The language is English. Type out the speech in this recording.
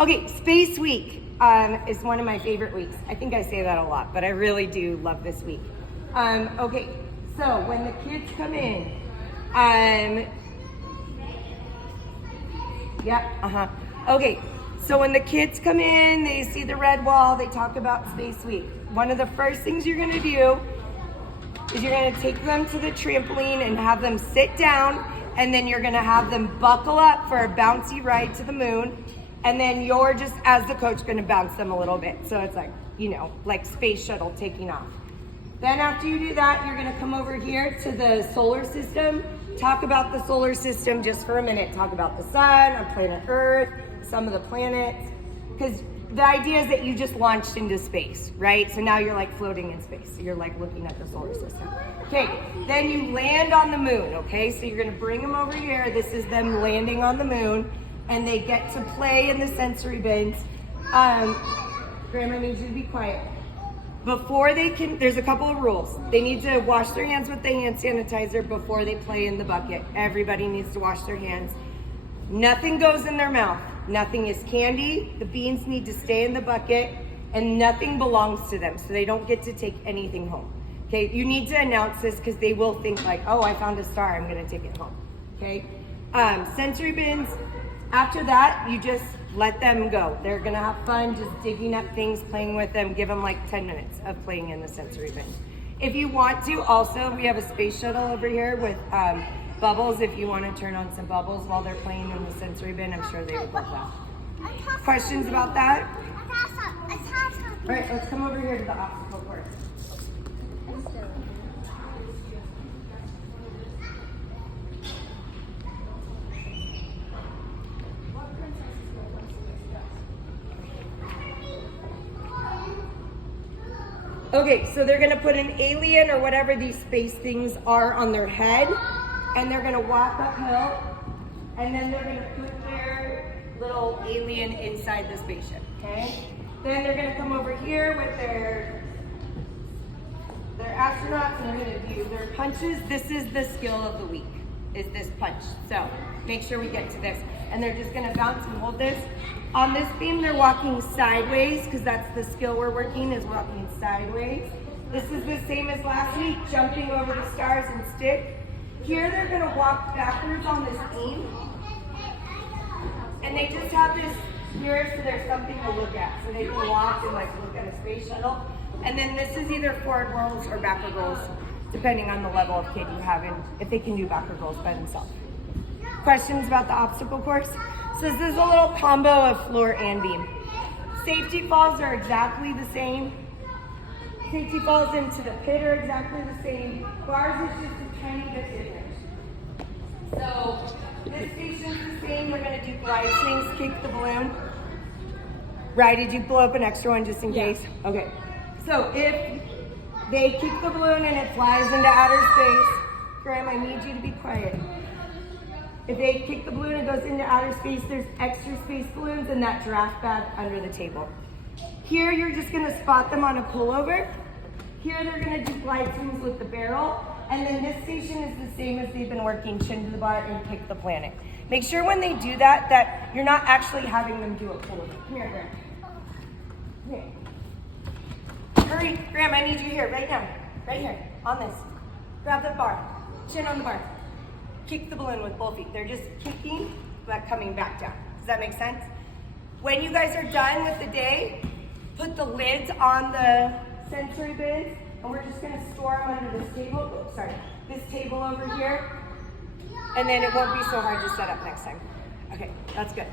Okay, Space Week is one of my favorite weeks. I think I say that a lot, but I really do love this week. Okay, so when the kids come in, Okay, so when the kids come in, they see the red wall, they talk about Space Week. One of the first things you're gonna do is you're gonna take them to the trampoline and have them sit down, and then you're gonna have them buckle up for a bouncy ride to the moon, and then you're just, as the coach, gonna bounce them a little bit. So it's like, you know, like space shuttle taking off. Then after you do that, you're gonna come over here to the solar system. Talk about the solar system just for a minute. Talk about the sun, our planet Earth, some of the planets. Because the idea is that you just launched into space, right? So now you're like floating in space. So you're like looking at the solar system. Okay, then you land on the moon, okay? So you're gonna bring them over here. This is them landing on the moon, and they get to play in the sensory bins. Grandma needs you to be quiet. Before they can, there's a couple of rules. They need to wash their hands with the hand sanitizer before they play in the bucket. Everybody needs to wash their hands. Nothing goes in their mouth. Nothing is candy. The beans need to stay in the bucket, and nothing belongs to them, so they don't get to take anything home. Okay, you need to announce this because they will think like, oh, I found a star, I'm gonna take it home. Okay, sensory bins. After that, you just let them go. They're gonna have fun just digging up things, playing with them. Give them like 10 minutes of playing in the sensory bin. If you want to, also, we have a space shuttle over here with bubbles. If you want to turn on some bubbles while they're playing in the sensory bin, I'm sure they would love that. Questions about that? All right, let's come over here to the obstacle course. Okay, so they're gonna put an alien or whatever these space things are on their head, and they're gonna walk uphill, and then they're gonna put their little alien inside the spaceship, okay? Then they're gonna come over here with their astronauts, and they're gonna do their punches. This is the skill of the week, is this punch. So make sure we get to this. And they're just gonna bounce and hold this. On this beam, they're walking sideways, because that's the skill we're working, is walking sideways. This is the same as last week, jumping over the stars and stick. Here, they're gonna walk backwards on this beam. And they just have this here, so there's something to look at. So they can walk and like look at a space shuttle. And then this is either forward rolls or backward rolls, depending on the level of kid you have, and if they can do backward rolls by themselves. Questions about the obstacle course? So this is a little combo of floor and beam. Safety falls are exactly the same. Safety falls into the pit are exactly the same. Bars is just a tiny bit different. So this station's the same. We're gonna do glide swings, kick the balloon. Right, did you blow up an extra one just in case? Okay. So if they kick the balloon and it flies into outer space, Graham, I need you to be quiet. If they kick the balloon and goes into outer space, there's extra space balloons in that giraffe bag under the table. Here, you're just gonna spot them on a pullover. Here, they're gonna do glide swings with the barrel. And then this station is the same as they've been working, chin to the bar and kick the planet. Make sure when they do that, that you're not actually having them do a pullover. Come here, Graham. Come here. Hurry, Graham, I need you here, right now. Right here, on this. Grab the bar, chin on the bar. Kick the balloon with both feet. They're just kicking, but coming back down. Does that make sense? When you guys are done with the day, put the lids on the sensory bins, and we're just gonna store them under this table. Oops, sorry, this table over here, and then it won't be so hard to set up next time. Okay, that's good.